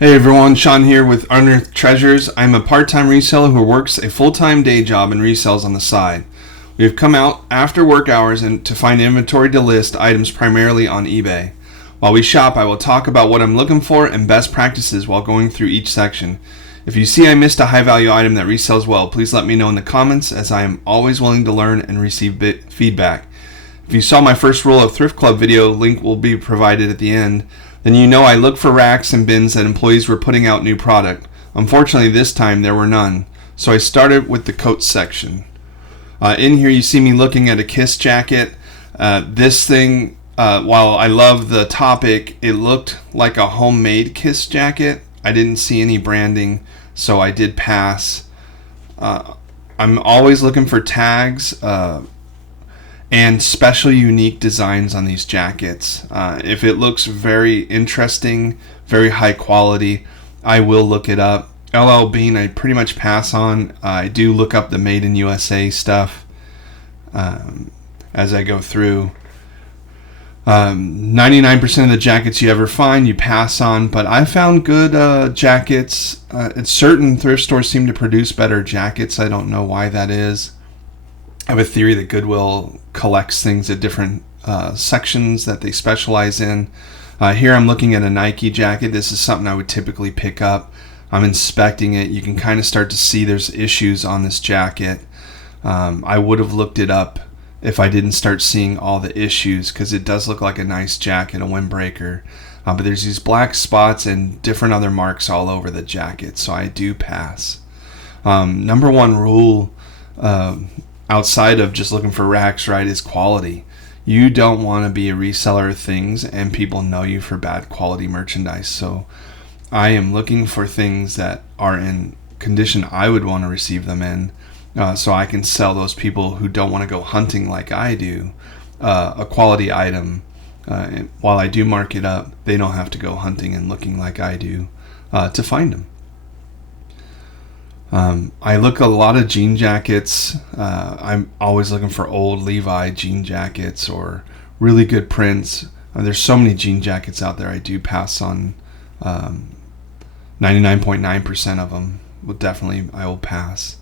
Hey everyone, Sean here with Unearthed Treasures. I'm a part-time reseller who works a full-time day job and resells on the side. We have come out after work hours and to find inventory to list items primarily on eBay. While we shop, I will talk about what I'm looking for and best practices while going through each section. If you see I missed a high-value item that resells well, please let me know in the comments, as I am always willing to learn and receive feedback. If you saw my first roll of Thrift Club video, link will be provided at the end, then you know I look for racks and bins that employees were putting out new product. Unfortunately, this time there were none, so I started with the coat section. In here you see me looking at a Kiss jacket. This thing, while I love the topic, it looked like a homemade Kiss jacket. I didn't see any branding, so I did pass. I'm always looking for tags and special unique designs on these jackets. If it looks very interesting, very high quality, I will look it up. LL Bean I pretty much pass on. I do look up the Made in USA stuff as I go through. 99% of the jackets you ever find you pass on, but I found good jackets. Certain thrift stores seem to produce better jackets. I don't know why that is. I have a theory that Goodwill collects things at different sections that they specialize in. Here I'm looking at a Nike jacket. This is something I would typically pick up. I'm inspecting it. You can kind of start to see there's issues on this jacket. I would have looked it up if I didn't start seeing all the issues, because it does look like a nice jacket, a windbreaker. But there's these black spots and different other marks all over the jacket, so I do pass. Number one rule, outside of just looking for racks, right, is quality. You don't want to be a reseller of things and people know you for bad quality merchandise. So I am looking for things that are in condition I would want to receive them in, so I can sell those people who don't want to go hunting like I do a quality item. And while I do mark it up, they don't have to go hunting and looking like I do to find them. I look a lot of jean jackets. I'm always looking for old Levi jean jackets or really good prints. There's so many jean jackets out there. I do pass on 99.9% of them. I will pass.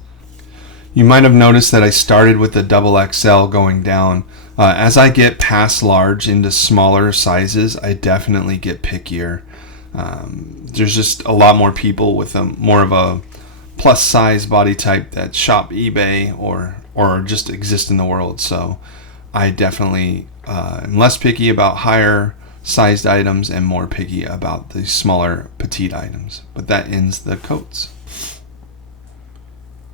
You might have noticed that I started with the XXL going down. As I get past large into smaller sizes, I definitely get pickier. There's just a lot more people with more of a plus size body type that shop eBay or just exist in the world. So I definitely am less picky about higher sized items and more picky about the smaller petite items. But that ends the coats.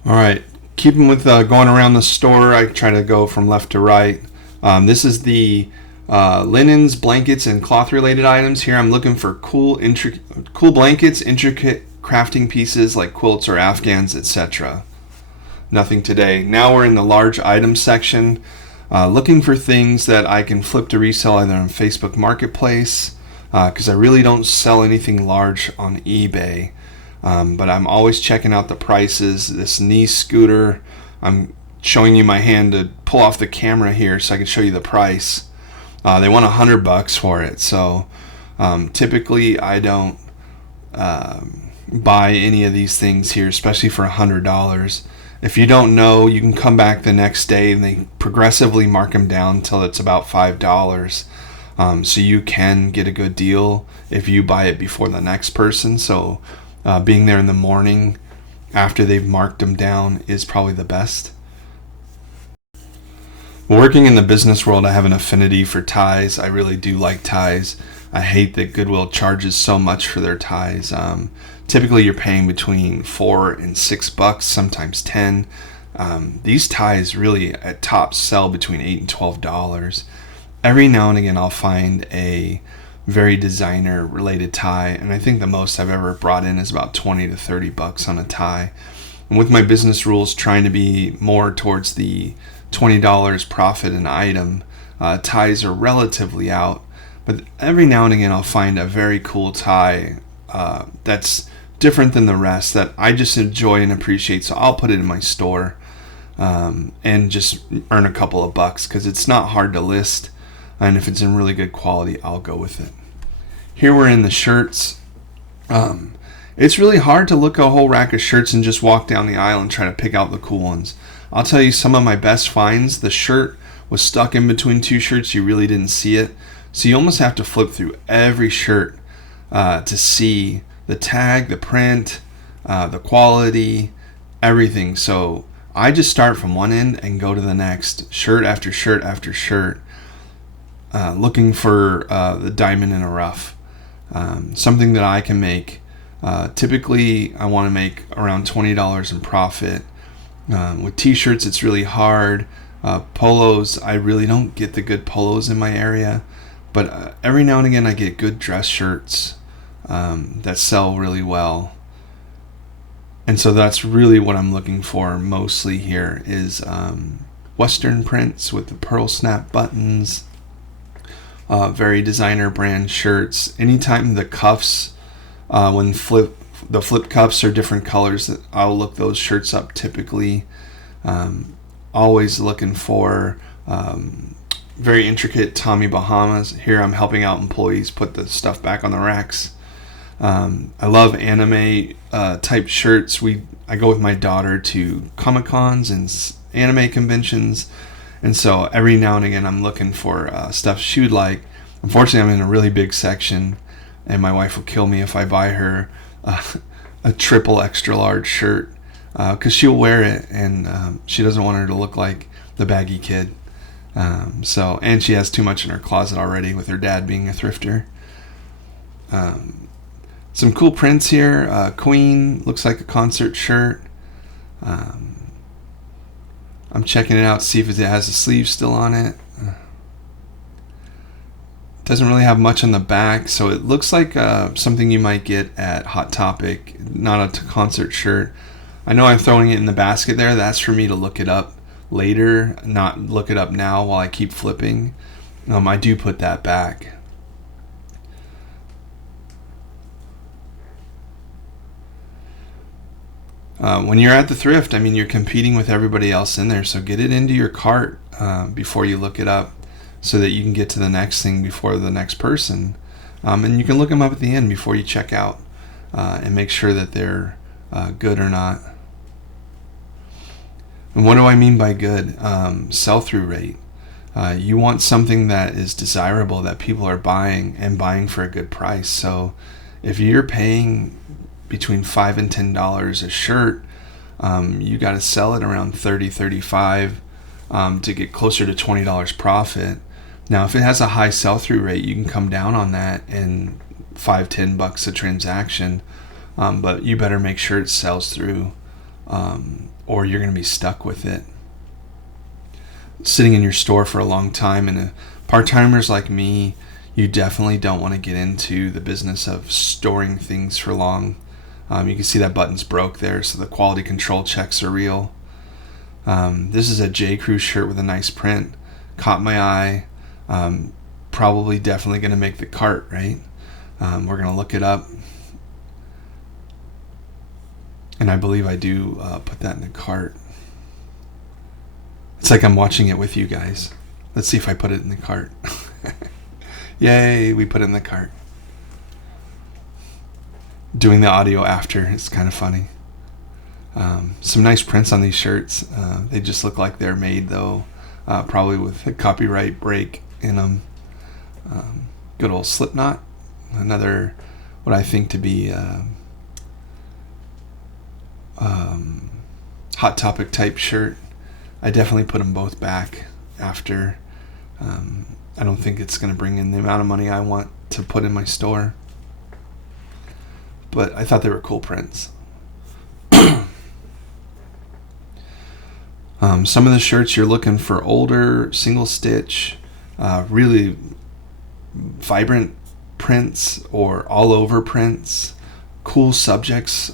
All right, keeping with going around the store, I try to go from left to right. This is the linens, blankets, and cloth related items. Here I'm looking for cool blankets, intricate crafting pieces like quilts or afghans, etc. Nothing today. Now we're in the large item section, looking for things that I can flip to resell either on Facebook Marketplace, because I really don't sell anything large on eBay, but I'm always checking out the prices. This knee scooter, I'm showing you my hand to pull off the camera here so I can show you the price. They want $100 for it, so typically I don't buy any of these things here, especially for $100. If you don't know, you can come back the next day and they progressively mark them down until it's about $5. So you can get a good deal if you buy it before the next person. So being there in the morning after they've marked them down is probably the best. Working in the business world, I have an affinity for ties. I really do like ties. I hate that Goodwill charges so much for their ties. Typically you're paying between $4 and $6, sometimes $10. These ties really at top sell between $8 and $12. Every now and again I'll find a very designer related tie, and I think the most I've ever brought in is about $20 to $30 on a tie. And with my business rules trying to be more towards the $20 profit an item, ties are relatively out. But every now and again I'll find a very cool tie that's different than the rest that I just enjoy and appreciate, so I'll put it in my store and just earn a couple of bucks, because it's not hard to list, and if it's in really good quality I'll go with it. Here we're in the shirts. It's really hard to look at a whole rack of shirts and just walk down the aisle and try to pick out the cool ones. I'll tell you some of my best finds. The shirt was stuck in between two shirts. You really didn't see it. So you almost have to flip through every shirt to see the tag, the print, the quality, everything. So I just start from one end and go to the next, shirt after shirt after shirt, looking for the diamond in the rough. Something that I can make. Typically, I want to make around $20 in profit. With t-shirts, it's really hard. Polos, I really don't get the good polos in my area. But every now and again, I get good dress shirts that sell really well. And so that's really what I'm looking for mostly here is Western prints with the pearl snap buttons, very designer brand shirts. Anytime the cuffs, when the flip cuffs are different colors, I'll look those shirts up typically. Always looking for very intricate Tommy Bahamas. Here I'm helping out employees put the stuff back on the racks. I love anime type shirts. I go with my daughter to Comic-Cons and anime conventions, and so every now and again I'm looking for stuff she would like. Unfortunately, I'm in a really big section, and my wife will kill me if I buy her a triple extra large shirt because she'll wear it, and she doesn't want her to look like the baggy kid. And she has too much in her closet already with her dad being a thrifter. Some cool prints here. Queen looks like a concert shirt. I'm checking it out to see if it has the sleeves still on it. Doesn't really have much on the back, so it looks like something you might get at Hot Topic, not a concert shirt. I know I'm throwing it in the basket there. That's for me to look it up later, not look it up now while I keep flipping. I do put that back. When you're at the thrift, you're competing with everybody else in there, so get it into your cart before you look it up so that you can get to the next thing before the next person. And you can look them up at the end before you check out and make sure that they're good or not. And what do I mean by good? Sell-through rate. You want something that is desirable, that people are buying and buying for a good price. So if you're paying between $5 and $10 a shirt, you got to sell it around $30, $35 to get closer to $20 profit. Now, if it has a high sell-through rate, you can come down on that and $5, $10 a transaction. But you better make sure it sells through, or you're going to be stuck with it sitting in your store for a long time. And part-timers like me, you definitely don't want to get into the business of storing things for long. You can see that button's broke there, so the quality control checks are real. This is a J. Crew shirt with a nice print. Caught my eye. Probably definitely going to make the cart, right? We're going to look it up. And I believe I do put that in the cart. It's like I'm watching it with you guys. Let's see if I put it in the cart. Yay, we put it in the cart. Doing the audio after, it's kind of funny. Some nice prints on these shirts. They just look like they're made, though, probably with a copyright break in them. Good old Slipknot. Another, what I think to be Hot Topic type shirt. I definitely put them both back after. I don't think it's going to bring in the amount of money I want to put in my store. But I thought they were cool prints. Some of the shirts you're looking for older, single stitch, really vibrant prints or all over prints, cool subjects,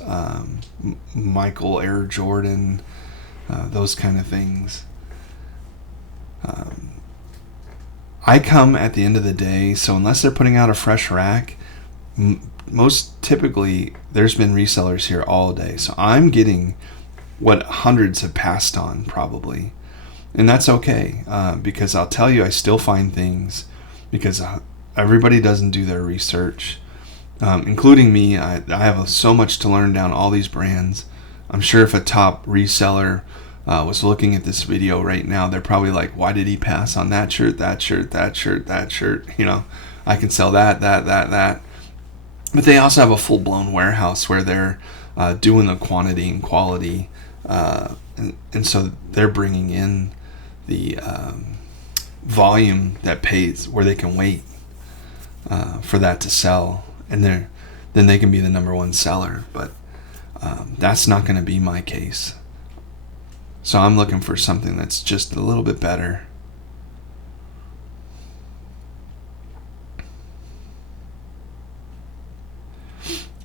Michael Air Jordan, those kind of things. I come at the end of the day, so unless they're putting out a fresh rack, most typically there's been resellers here all day, so I'm getting what hundreds have passed on probably, and that's okay, because I'll tell you, I still find things because everybody doesn't do their research. including me. I have so much to learn down all these brands. I'm sure if a top reseller was looking at this video right now, they're probably like, why did he pass on that shirt, that shirt, that shirt, that shirt? I can sell that. But they also have a full-blown warehouse where they're doing the quantity and quality. And so they're bringing in the volume that pays, where they can wait for that to sell. And then they can be the number one seller. But that's not going to be my case. So I'm looking for something that's just a little bit better.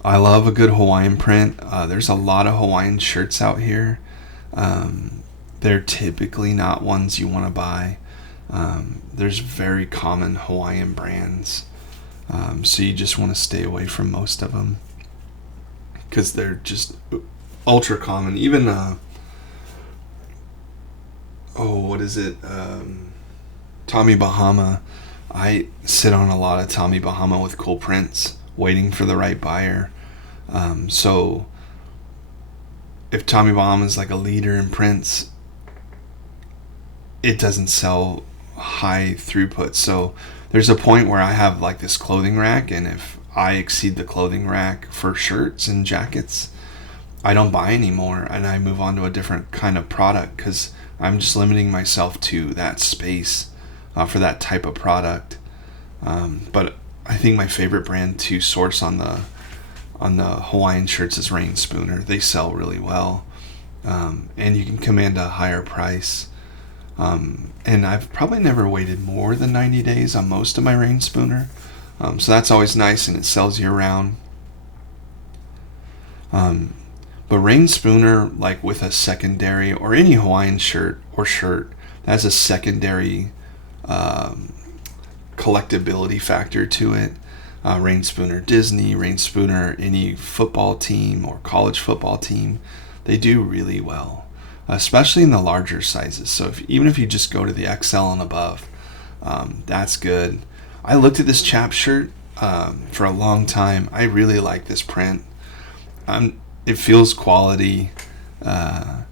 I love a good Hawaiian print. There's a lot of Hawaiian shirts out here. They're typically not ones you want to buy. There's very common Hawaiian brands. So you just want to stay away from most of them, because they're just ultra common. Even, what is it? Tommy Bahama. I sit on a lot of Tommy Bahama with cool prints, waiting for the right buyer. So if Tommy Bahama is like a leader in prints, it doesn't sell high throughput. So there's a point where I have like this clothing rack, and if I exceed the clothing rack for shirts and jackets, I don't buy anymore, and I move on to a different kind of product, because I'm just limiting myself to that space for that type of product. But I think my favorite brand to source on the Hawaiian shirts is Rain Spooner. They sell really well, and you can command a higher price. And I've probably never waited more than 90 days on most of my Rain Spooner, so that's always nice, and it sells year round. But Rain Spooner, like with a secondary, or any Hawaiian shirt that has a secondary collectability factor to it. Rain Spooner Disney, Rain Spooner any football team or college football team, they do really well, especially in the larger sizes. So even if you just go to the XL and above, that's good. I looked at this chap shirt for a long time. I really like this print. It feels quality. I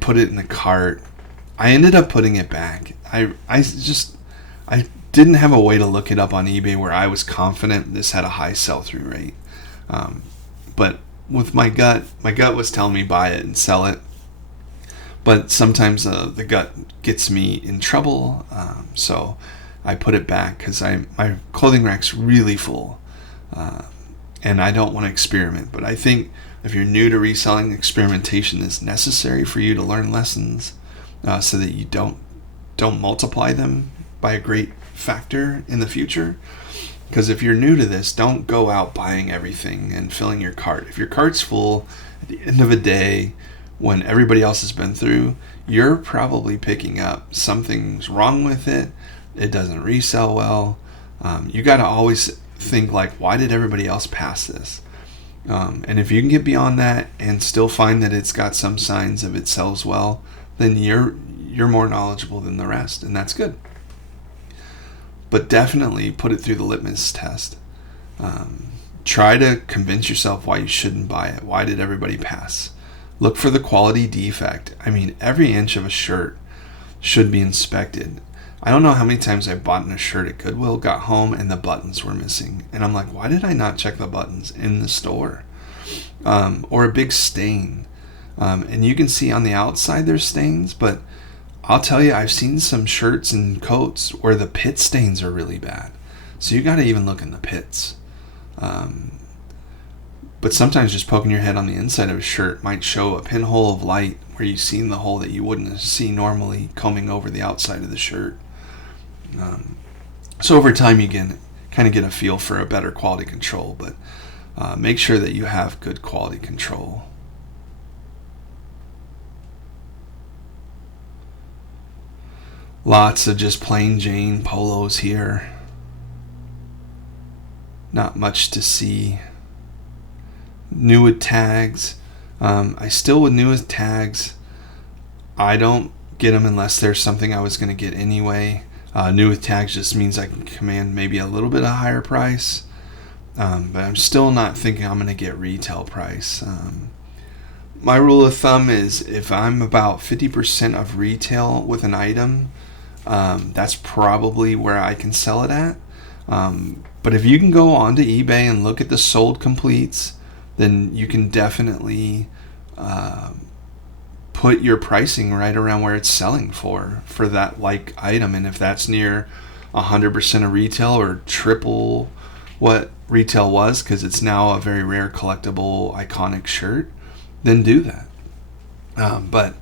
put it in the cart. I ended up putting it back. I didn't have a way to look it up on eBay where I was confident this had a high sell-through rate. But with my gut was telling me buy it and sell it. But sometimes the gut gets me in trouble. So I put it back, because my clothing rack's really full. And I don't want to experiment. But I think if you're new to reselling, experimentation is necessary for you to learn lessons, so that you don't multiply them by a great factor in the future. Because if you're new to this, don't go out buying everything and filling your cart. If your cart's full at the end of a day, when everybody else has been through, you're probably picking up something's wrong with it. It doesn't resell well. You got to always think like, why did everybody else pass this? And if you can get beyond that and still find that it's got some signs of it sells well, then you're more knowledgeable than the rest, and that's good. But definitely put it through the litmus test. Try to convince yourself why you shouldn't buy it. Why did everybody pass? Look for the quality defect. I mean, every inch of a shirt should be inspected. I don't know how many times I've bought a shirt at Goodwill, got home, and the buttons were missing. And I'm like, why did I not check the buttons in the store? Or a big stain. And you can see on the outside there's stains, but I'll tell you, I've seen some shirts and coats where the pit stains are really bad. So you got to even look in the pits. But sometimes just poking your head on the inside of a shirt might show a pinhole of light where you've seen the hole that you wouldn't see normally combing over the outside of the shirt. So over time you can kind of get a feel for a better quality control, but make sure that you have good quality control. Lots of just plain Jane polos here. Not much to see. New with tags. I still with new with tags. I don't get them unless there's something I was going to get anyway. New with tags just means I can command maybe a little bit of higher price. but I'm still not thinking I'm going to get retail price. My rule of thumb is if I'm about 50% of retail with an item, that's probably where I can sell it at. But if you can go onto eBay and look at the sold completes, then you can definitely put your pricing right around where it's selling for that like item. And if that's near 100% of retail or triple what retail was, because it's now a very rare collectible iconic shirt, then do that. But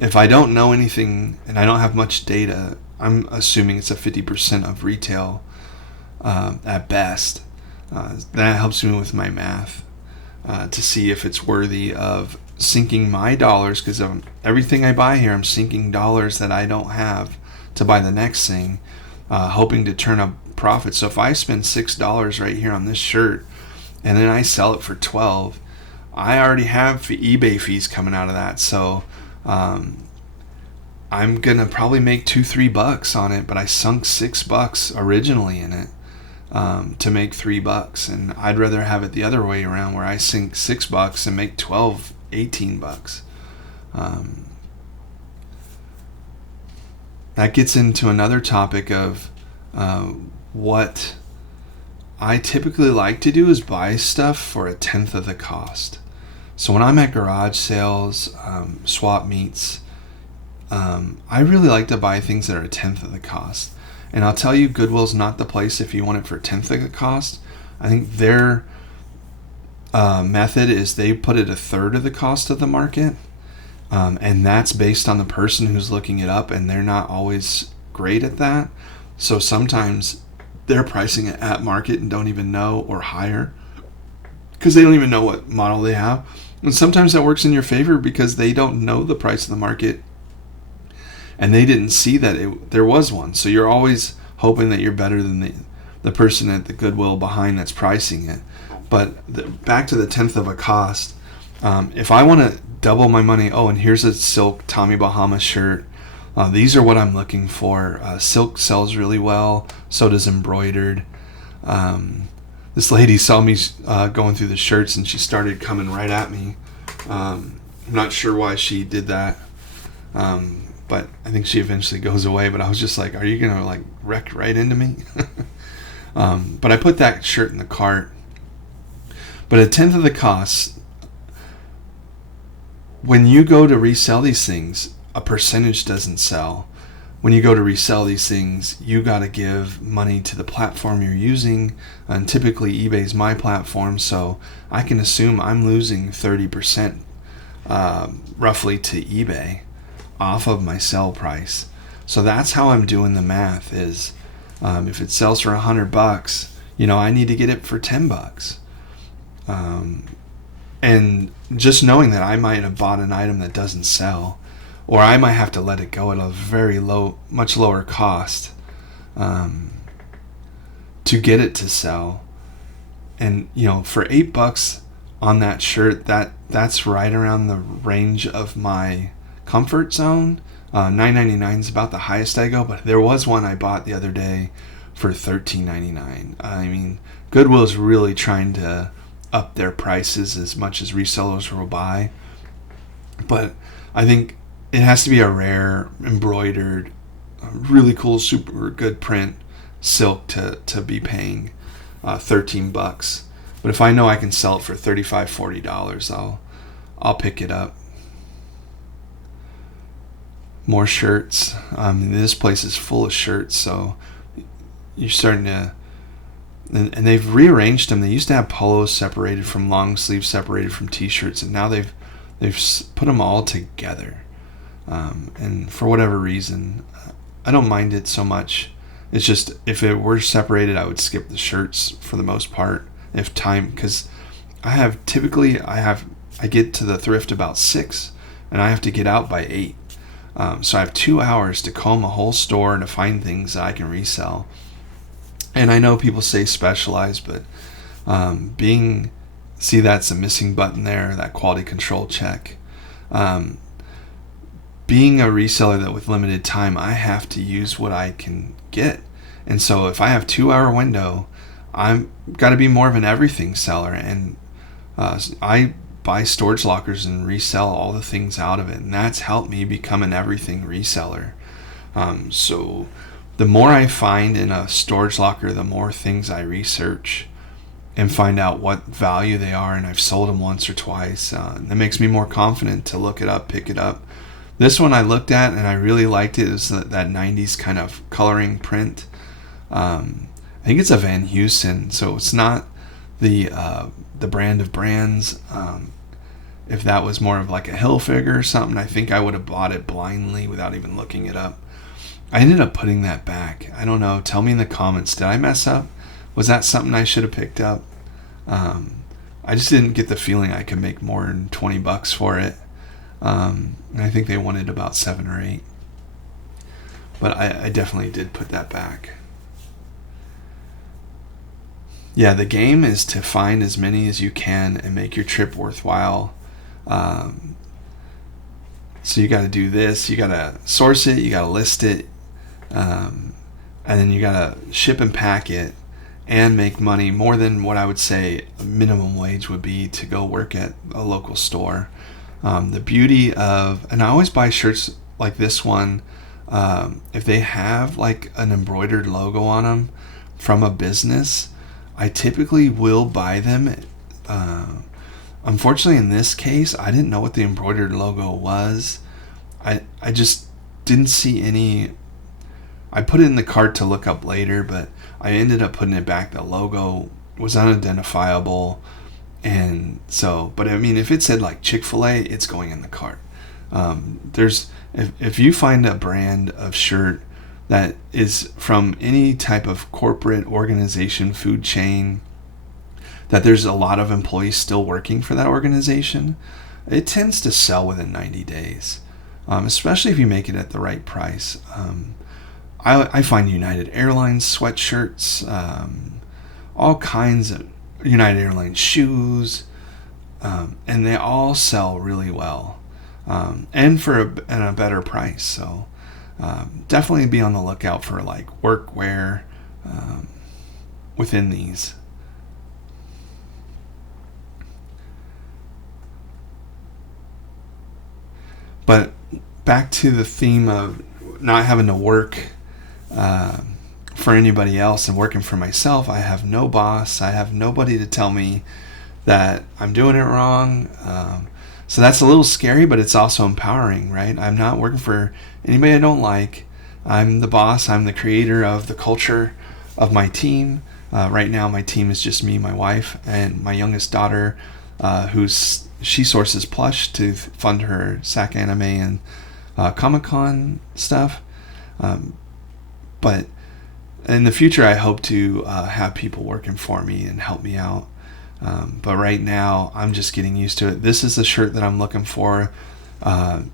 if I don't know anything and I don't have much data, I'm assuming it's a 50% of retail at best. That helps me with my math to see if it's worthy of sinking my dollars, because everything I buy here, I'm sinking dollars that I don't have to buy the next thing, hoping to turn a profit. So if I spend $6 right here on this shirt and then I sell it for $12, I already have eBay fees coming out of that. So I'm gonna probably make $2-3 on it, but I sunk $6 originally in it to make $3, and I'd rather have it the other way around, where I sink $6 and make $18. That gets into another topic of what I typically like to do is buy stuff for 1/10 of the cost. So when I'm at garage sales, swap meets, I really like to buy things that are 1/10 of the cost. And I'll tell you, Goodwill's not the place if you want it for 1/10 of the cost. I think their method is they put it 1/3 of the cost of the market. And that's based on the person who's looking it up, and they're not always great at that. So sometimes they're pricing it at market and don't even know, or higher, because they don't even know what model they have. And sometimes that works in your favor because they don't know the price of the market and they didn't see that there was one. So you're always hoping that you're better than the person at the Goodwill behind that's pricing it. But back to the 1/10 of a cost, if I want to double my money, and here's a silk Tommy Bahama shirt. These are what I'm looking for. Silk sells really well. So does embroidered. This lady saw me going through the shirts, and she started coming right at me. I'm not sure why she did that, but I think she eventually goes away. But I was just like, are you going to wreck right into me? But I put that shirt in the cart. But 1/10 of the cost, when you go to resell these things, a percentage doesn't sell. When you go to resell these things, you got to give money to the platform you're using, and typically eBay's my platform, so I can assume I'm losing 30% roughly to eBay off of my sell price. So that's how I'm doing the math is, if it sells for $100, I need to get it for $10. And just knowing that I might have bought an item that doesn't sell, or I might have to let it go at a very much lower cost to get it to sell. And for $8 on that shirt, that's right around the range of my comfort zone. $9.99 is about the highest I go, but there was one I bought the other day for $13.99. I mean, Goodwill is really trying to up their prices as much as resellers will buy, but I think it has to be a rare, embroidered, really cool, super good print silk to be paying $13. But if I know I can sell it for $35, $40, I'll pick it up. More shirts. This place is full of shirts, so you're starting to. And they've rearranged them. They used to have polos separated from long sleeves, separated from t-shirts, and now they've put them all together. And for whatever reason, I don't mind it so much. It's just, if it were separated, I would skip the shirts for the most part, if time, because I get to the thrift about 6, and I have to get out by 8. So I have 2 hours to comb a whole store and to find things that I can resell. And I know people say specialized, but see, that's a missing button there, that quality control check. Being a reseller that with limited time, I have to use what I can get. And so if I have 2 hour window, I'm got to be more of an everything seller, and I buy storage lockers and resell all the things out of it, and that's helped me become an everything reseller. So the more I find in a storage locker, the more things I research and find out what value they are, and I've sold them once or twice. That makes me more confident to look it up, pick it up. This one I looked at and I really liked it. It was that 90s kind of coloring print. I think it's a Van Heusen, so it's not the brand of brands. If that was more of like a Hilfiger or something, I think I would have bought it blindly without even looking it up. I ended up putting that back. I don't know. Tell me in the comments. Did I mess up? Was that something I should have picked up? I just didn't get the feeling I could make more than $20 for it. And I think they wanted about 7 or 8. But I definitely did put that back. Yeah, the game is to find as many as you can and make your trip worthwhile. So you got to do this. You got to source it. You got to list it. And then you got to ship and pack it and make money more than what I would say a minimum wage would be to go work at a local store. The beauty of, and I always buy shirts like this one, if they have like an embroidered logo on them from a business, I typically will buy them. Unfortunately, in this case, I didn't know what the embroidered logo was. I just didn't see any. I put it in the cart to look up later, but I ended up putting it back. The logo was unidentifiable. And so, but I mean, if it said like Chick-fil-A, it's going in the cart. If you find a brand of shirt that is from any type of corporate organization, food chain, that there's a lot of employees still working for that organization, it tends to sell within 90 days, especially if you make it at the right price. I find United Airlines sweatshirts, all kinds of United Airlines shoes, and they all sell really well, and for a better price. So definitely be on the lookout for like workwear within these. But back to the theme of not having to work for anybody else and working for myself. I have no boss. I have nobody to tell me that I'm doing it wrong. So that's a little scary, but it's also empowering, right? I'm not working for anybody I don't like. I'm the boss. I'm the creator of the culture of my team. Right now, my team is just me, my wife, and my youngest daughter, she sources plush to fund her SAC anime and Comic-Con stuff. But in the future, I hope to have people working for me and help me out. But right now, I'm just getting used to it. This is the shirt that I'm looking for.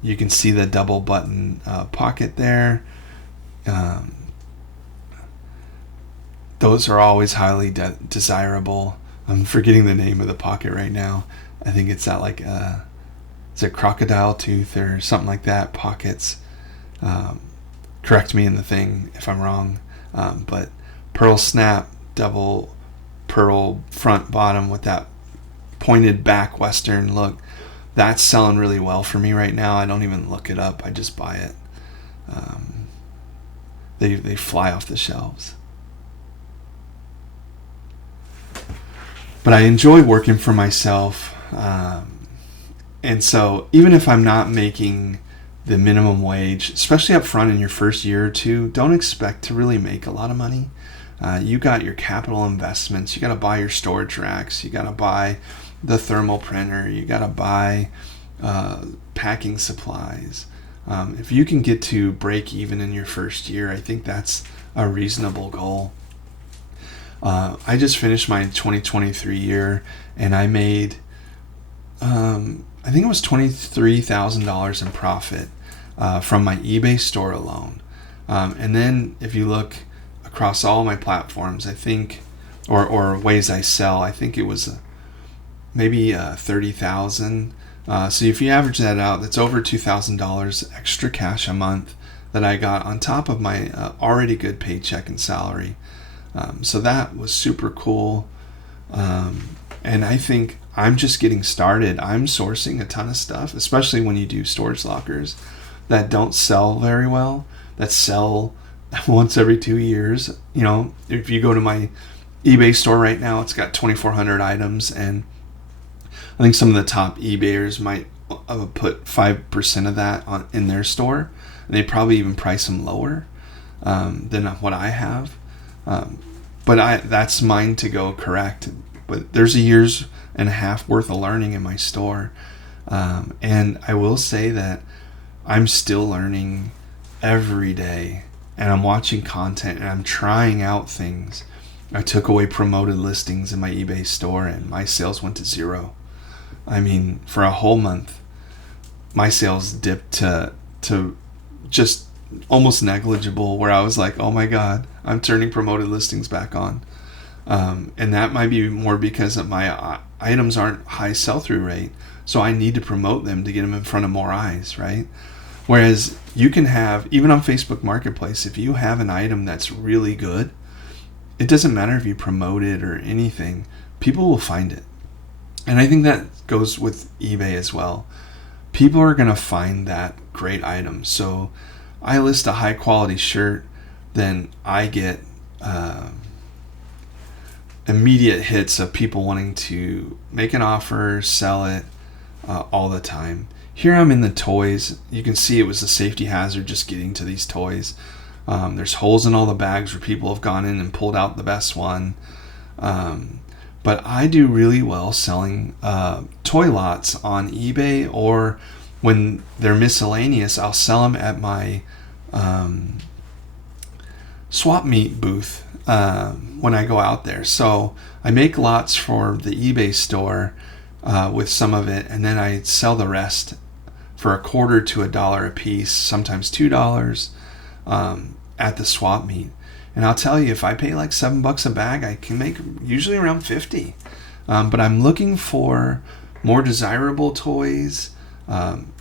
You can see the double button pocket there. Those are always highly desirable. I'm forgetting the name of the pocket right now. I think it's that like it's a crocodile tooth or something like that. Pockets. Correct me in the thing if I'm wrong. But pearl snap, double pearl front bottom with that pointed back Western look. That's selling really well for me right now. I don't even look it up. I just buy it. They fly off the shelves. But I enjoy working for myself. And so even if I'm not making the minimum wage, especially up front in your first year or two, don't expect to really make a lot of money. You got your capital investments. You got to buy your storage racks. You got to buy the thermal printer. You got to buy packing supplies. If you can get to break even in your first year, I think that's a reasonable goal. I just finished my 2023 year and I made, I think it was $23,000 in profit from my eBay store alone. And then if you look across all my platforms, I think, or ways I sell, I think it was maybe 30,000. So if you average that out, that's over $2,000 extra cash a month that I got on top of my already good paycheck and salary. So that was super cool. And I think I'm just getting started. I'm sourcing a ton of stuff, especially when you do storage lockers that don't sell very well, that sell once every 2 years. You know, if you go to my eBay store right now, it's got 2,400 items, and I think some of the top eBayers might put 5% of that in their store, and they probably even price them lower than what I have. But that's mine to go correct. But there's a year's and a half worth of learning in my store. And I will say that I'm still learning every day, and I'm watching content, and I'm trying out things. I took away promoted listings in my eBay store, and my sales went to 0. I mean, for a whole month, my sales dipped to just almost negligible, where I was like, oh my God, I'm turning promoted listings back on. And that might be more because of my items aren't high sell-through rate, so I need to promote them to get them in front of more eyes, right? Whereas you can have, even on Facebook Marketplace, if you have an item that's really good, it doesn't matter if you promote it or anything, people will find it. And I think that goes with eBay as well. People are going to find that great item. So I list a high quality shirt, then I get immediate hits of people wanting to make an offer, sell it all the time. Here I'm in the toys. You can see it was a safety hazard just getting to these toys. There's holes in all the bags where people have gone in and pulled out the best one. But I do really well selling toy lots on eBay, or when they're miscellaneous, I'll sell them at my swap meet booth when I go out there. So I make lots for the eBay store with some of it, and then I sell the rest for a quarter to $1 a piece, sometimes $2 at the swap meet. And I'll tell you, if I pay like $7 a bag, I can make usually around 50. But I'm looking for more desirable toys,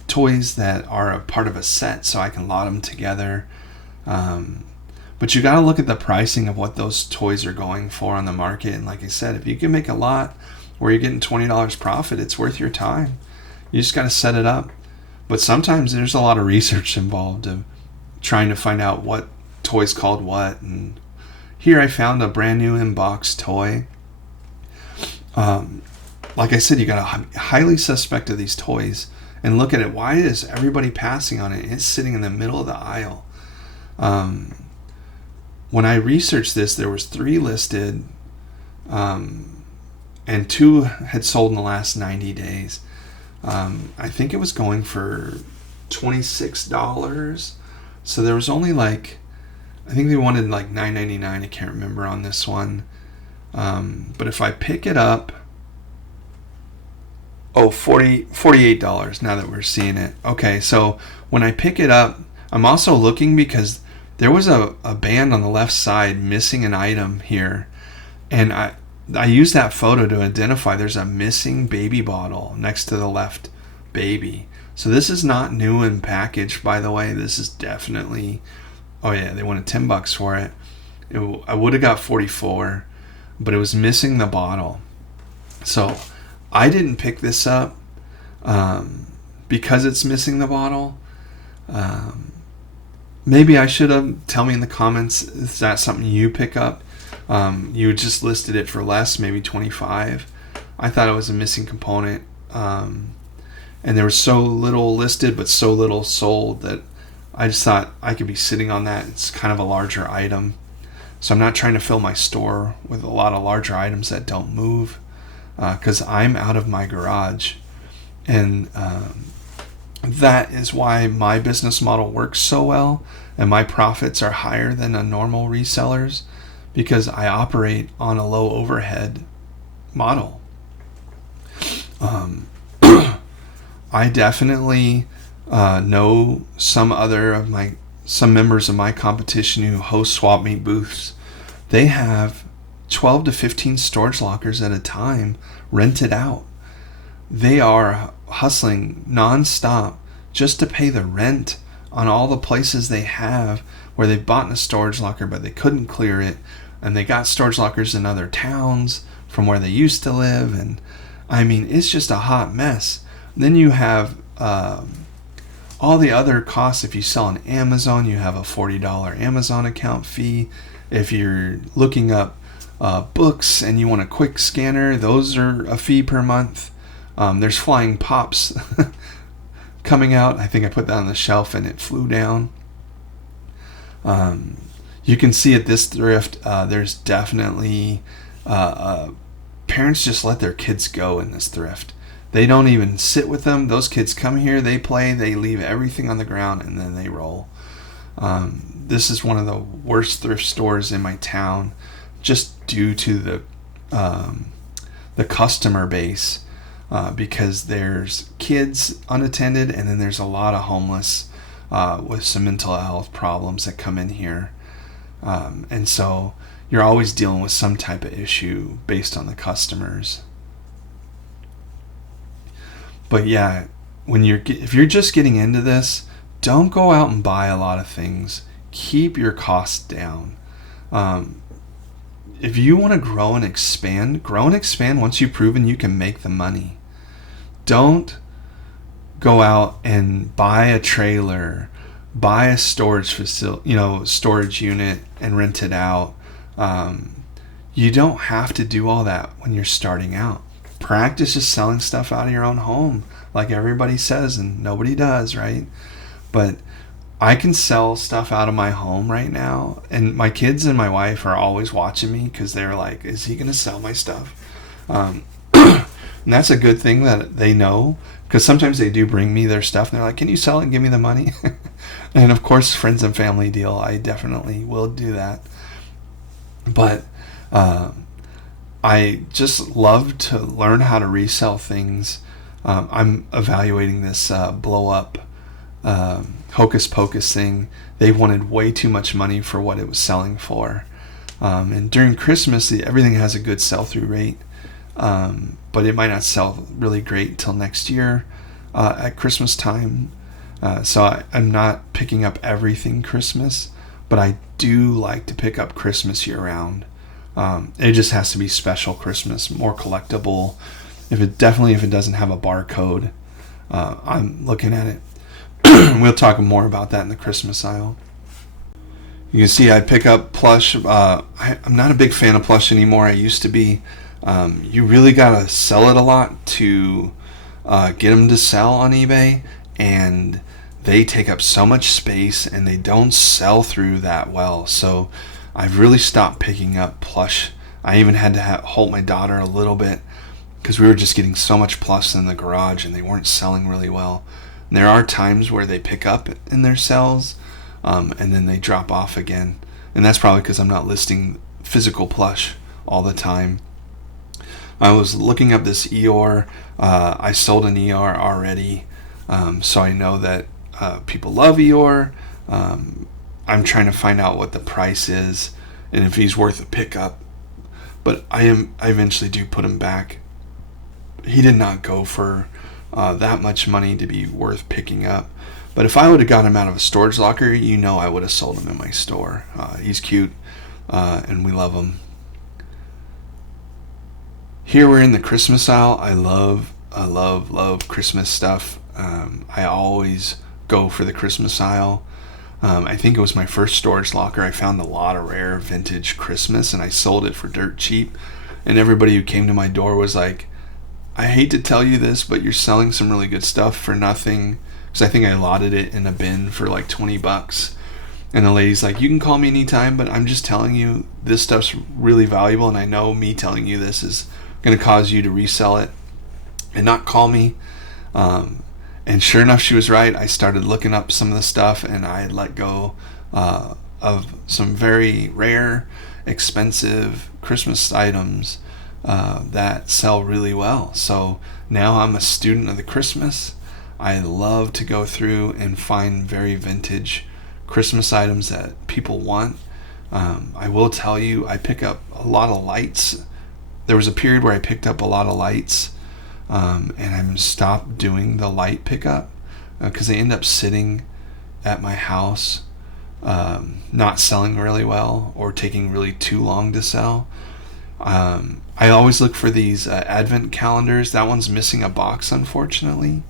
toys that are a part of a set, so I can lot them together. But you got to look at the pricing of what those toys are going for on the market. And like I said, if you can make a lot where you're getting $20 profit, it's worth your time. You just got to set it up. But sometimes there's a lot of research involved of trying to find out what toy's called what. And here I found a brand new inbox toy. Like I said, you got to highly suspect of these toys and look at it. Why is everybody passing on it? It's sitting in the middle of the aisle. When I researched this, there was 3 listed, and 2 had sold in the last 90 days. I think it was going for $26. So there was only like, I think they wanted like $9.99. I can't remember on this one. But if I pick it up, $48 now that we're seeing it. Okay, so when I pick it up, I'm also looking because there was a band on the left side missing an item here. And I used that photo to identify there's a missing baby bottle next to the left baby. So this is not new and packaged, by the way. This is definitely, oh yeah, they wanted $10 for it. I would have got 44, but it was missing the bottle. So I didn't pick this up because it's missing the bottle. Maybe I should have. Tell me in the comments, is that something you pick up? You just listed it for less, maybe 25. I thought it was a missing component. And there was so little listed but so little sold that I just thought I could be sitting on that. It's kind of a larger item. So I'm not trying to fill my store with a lot of larger items that don't move, because I'm out of my garage. And that is why my business model works so well and my profits are higher than a normal reseller's, because I operate on a low overhead model. I definitely know some members of my competition who host swap meet booths. They have 12 to 15 storage lockers at a time rented out. They are hustling nonstop just to pay the rent on all the places they have where they've bought in a storage locker but they couldn't clear it. and they got storage lockers in other towns from where they used to live, and I mean, it's just a hot mess. Then you have all the other costs. If you sell on Amazon, you have a $40 Amazon account fee. If you're looking up books and you want a quick scanner, those are a fee per month. There's flying pops coming out. I think I put that on the shelf and it flew down. You can see at this thrift, there's definitely parents just let their kids go in this thrift. They don't even sit with them. Those kids come here, they play, they leave everything on the ground, and then they roll. This is one of the worst thrift stores in my town, just due to the customer base, because there's kids unattended, and then there's a lot of homeless with some mental health problems that come in here. And so you're always dealing with some type of issue based on the customers. But yeah, if you're just getting into this, don't go out and buy a lot of things. Keep your costs down. If you want to grow and expand once you've proven you can make the money. Don't go out and buy a trailer, buy a storage facility, storage unit, and rent it out. You don't have to do all that when you're starting out. Practice just selling stuff out of your own home, like everybody says, and nobody does, right? But I can sell stuff out of my home right now, and my kids and my wife are always watching me because they're like, is he going to sell my stuff? And that's a good thing that they know, because sometimes they do bring me their stuff and they're like, can you sell it and give me the money? And of course, friends and family deal, I definitely will do that. But I just love to learn how to resell things. I'm evaluating this blow up Hocus Pocus thing. They wanted way too much money for what it was selling for. And during Christmas, everything has a good sell-through rate. But it might not sell really great until next year at Christmas time. So I'm not picking up everything Christmas, but I do like to pick up Christmas year-round. It just has to be special Christmas, more collectible. If it doesn't have a barcode, I'm looking at it. We'll talk more about that in the Christmas aisle. You can see I pick up plush. I'm not a big fan of plush anymore. I used to be. You really gotta sell it a lot to get them to sell on eBay, and they take up so much space and they don't sell through that well. So I've really stopped picking up plush. I even had to hold my daughter a little bit because we were just getting so much plush in the garage and they weren't selling really well. And there are times where they pick up in their sales and then they drop off again. And that's probably because I'm not listing physical plush all the time. I was looking up this Eeyore. I sold an Eeyore already, so I know that people love Eeyore. I'm trying to find out what the price is and if he's worth a pickup. But I eventually do put him back. He did not go for that much money to be worth picking up. But if I would have got him out of a storage locker, I would have sold him in my store. He's cute, and we love him. Here we're in the Christmas aisle. I love Christmas stuff. I always go for the Christmas aisle. I think it was my first storage locker. I found a lot of rare vintage Christmas and I sold it for dirt cheap. And everybody who came to my door was like, I hate to tell you this, but you're selling some really good stuff for nothing. Because I think I allotted it in a bin for like $20. And the lady's like, you can call me anytime, but I'm just telling you this stuff's really valuable. And I know me telling you this is going to cause you to resell it and not call me. And sure enough, she was right. I started looking up some of the stuff and I had let go of some very rare, expensive Christmas items that sell really well. So now I'm a student of the Christmas. I love to go through and find very vintage Christmas items that people want. I will tell you, I pick up a lot of lights. There was a period where I picked up a lot of lights. And I'm stopped doing the light pickup because they end up sitting at my house not selling really well or taking really too long to sell. I always look for these Advent calendars. That one's missing a box, unfortunately.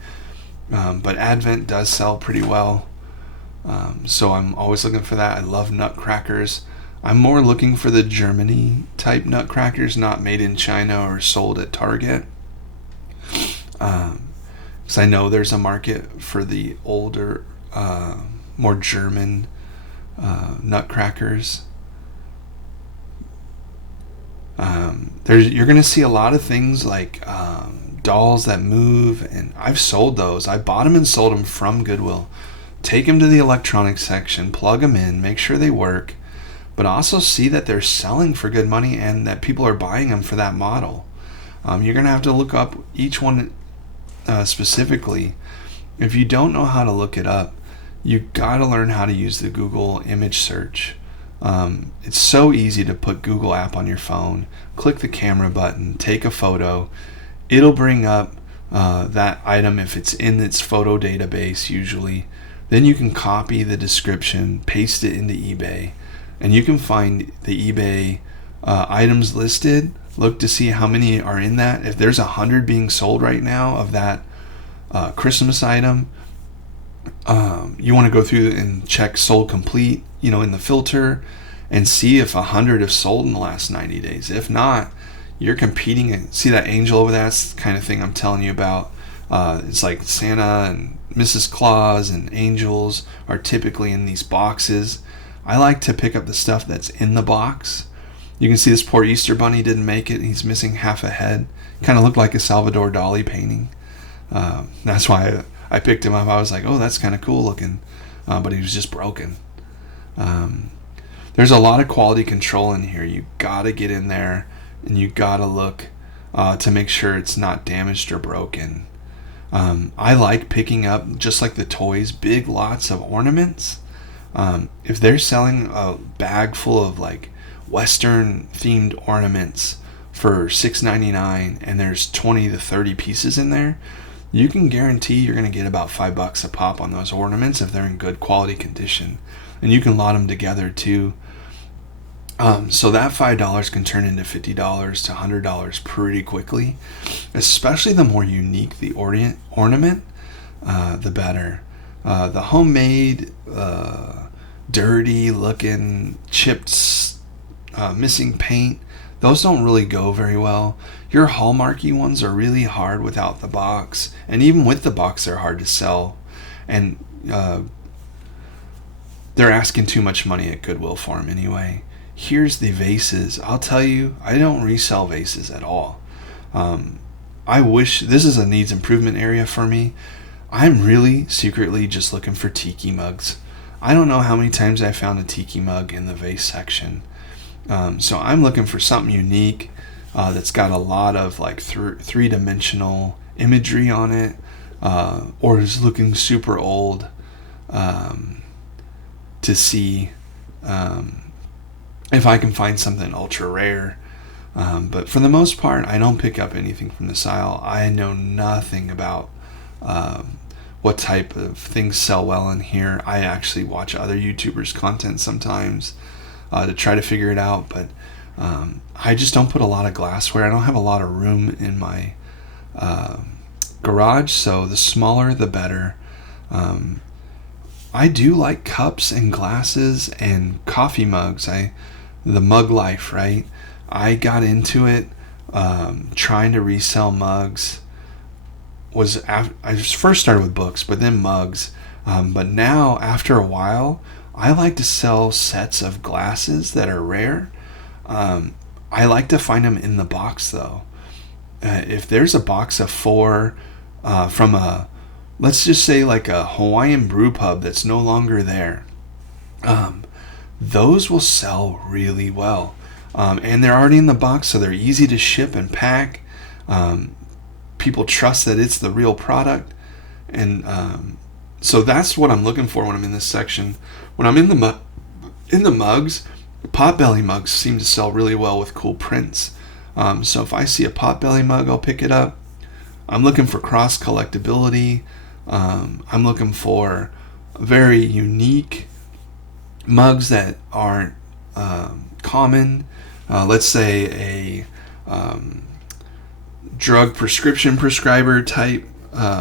But Advent does sell pretty well. So I'm always looking for that. I love nutcrackers. I'm more looking for the Germany type nutcrackers, not made in China or sold at Target. Because I know there's a market for the older, more German nutcrackers. You're going to see a lot of things like dolls that move, and I've sold those. I bought them and sold them from Goodwill. Take them to the electronics section, plug them in, make sure they work, but also see that they're selling for good money and that people are buying them for that model. You're going to have to look up each one specifically. If you don't know how to look it up, you got to learn how to use the Google image search. It's so easy to put Google app on your phone, click the camera button, take a photo. It'll bring up that item if it's in its photo database usually. Then you can copy the description, paste it into eBay, and you can find the eBay items listed. Look to see how many are in that. If there's 100 being sold right now of that Christmas item, you want to go through and check sold complete, in the filter, and see if 100 have sold in the last 90 days. If not, you're competing. See that angel over there? That's the kind of thing I'm telling you about. It's like Santa and Mrs. Claus and angels are typically in these boxes. I like to pick up the stuff that's in the box. You can see this poor Easter bunny didn't make it. He's missing half a head. Kind of looked like a Salvador Dali painting. That's why I picked him up. I was like, oh, that's kind of cool looking. But he was just broken. There's a lot of quality control in here. You got to get in there and you got to look to make sure it's not damaged or broken. I like picking up, just like the toys, big lots of ornaments. If they're selling a bag full of like Western themed ornaments for $6.99 and there's 20 to 30 pieces in there, you can guarantee you're going to get about $5 a pop on those ornaments if they're in good quality condition. And you can lot them together too. So that $5 can turn into $50 to $100 pretty quickly. Especially the more unique the ornament, the better. The homemade, dirty looking, chipped, missing paint, those don't really go very well. Your Hallmarky ones are really hard without the box, and even with the box they're hard to sell. And they're asking too much money at Goodwill for them anyway. Here's the vases. I'll tell you, I don't resell vases at all. I wish this is a needs improvement area for me. I'm really secretly just looking for tiki mugs. I don't know how many times I found a tiki mug in the vase section. So I'm looking for something unique that's got a lot of like three-dimensional imagery on it, or is looking super old to see if I can find something ultra rare. But for the most part, I don't pick up anything from this aisle. I know nothing about what type of things sell well in here. I actually watch other YouTubers' content sometimes to try to figure it out, but I just don't put a lot of glassware. I don't have a lot of room in my garage, so the smaller the better. I do like cups and glasses and coffee mugs. The mug life, right? I got into it trying to resell mugs. I first started with books, but then mugs. But now, after a while, I like to sell sets of glasses that are rare. I like to find them in the box, though. If there's a box of 4 from let's just say like a Hawaiian brew pub that's no longer there, those will sell really well. And they're already in the box, so they're easy to ship and pack. People trust that it's the real product. And so that's what I'm looking for when I'm in this section. When I'm in the mugs, potbelly mugs seem to sell really well with cool prints. So if I see a potbelly mug, I'll pick it up. I'm looking for cross collectability. I'm looking for very unique mugs that aren't common. Let's say a drug prescriber type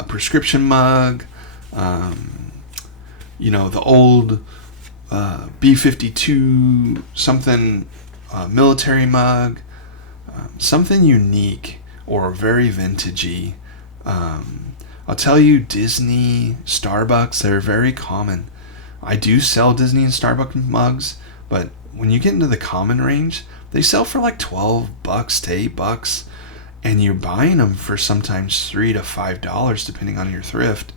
prescription mug. The old B-52 something military mug. Something unique or very vintagey. I'll tell you, Disney, Starbucks, they're very common. I do sell Disney and Starbucks mugs, but when you get into the common range, they sell for like $12 to $8, and you're buying them for sometimes $3 to $5 depending on your thrift.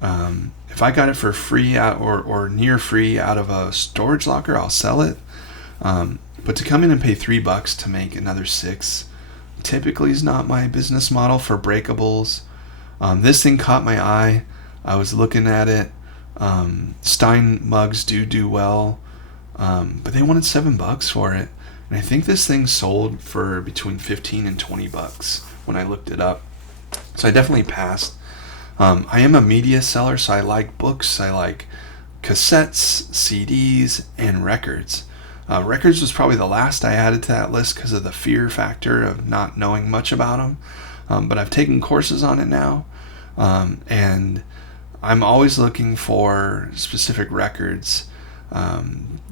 If I got it for free out or near free out of a storage locker, I'll sell it. But to come in and pay $3 to make another $6 typically is not my business model for breakables. This thing caught my eye. I was looking at it. Stein mugs do well, but they wanted $7 for it, and I think this thing sold for between $15 and $20 when I looked it up. So I definitely passed. I am a media seller, so I like books. I like cassettes, CDs, and records. Records was probably the last I added to that list because of the fear factor of not knowing much about them. But I've taken courses on it now, and I'm always looking for specific records.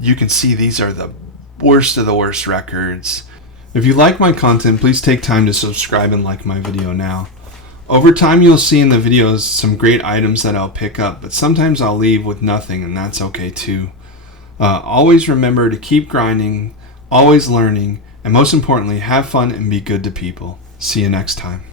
You can see these are the worst of the worst records. If you like my content, please take time to subscribe and like my video now. Over time, you'll see in the videos some great items that I'll pick up, but sometimes I'll leave with nothing, and that's okay too. Always remember to keep grinding, always learning, and most importantly, have fun and be good to people. See you next time.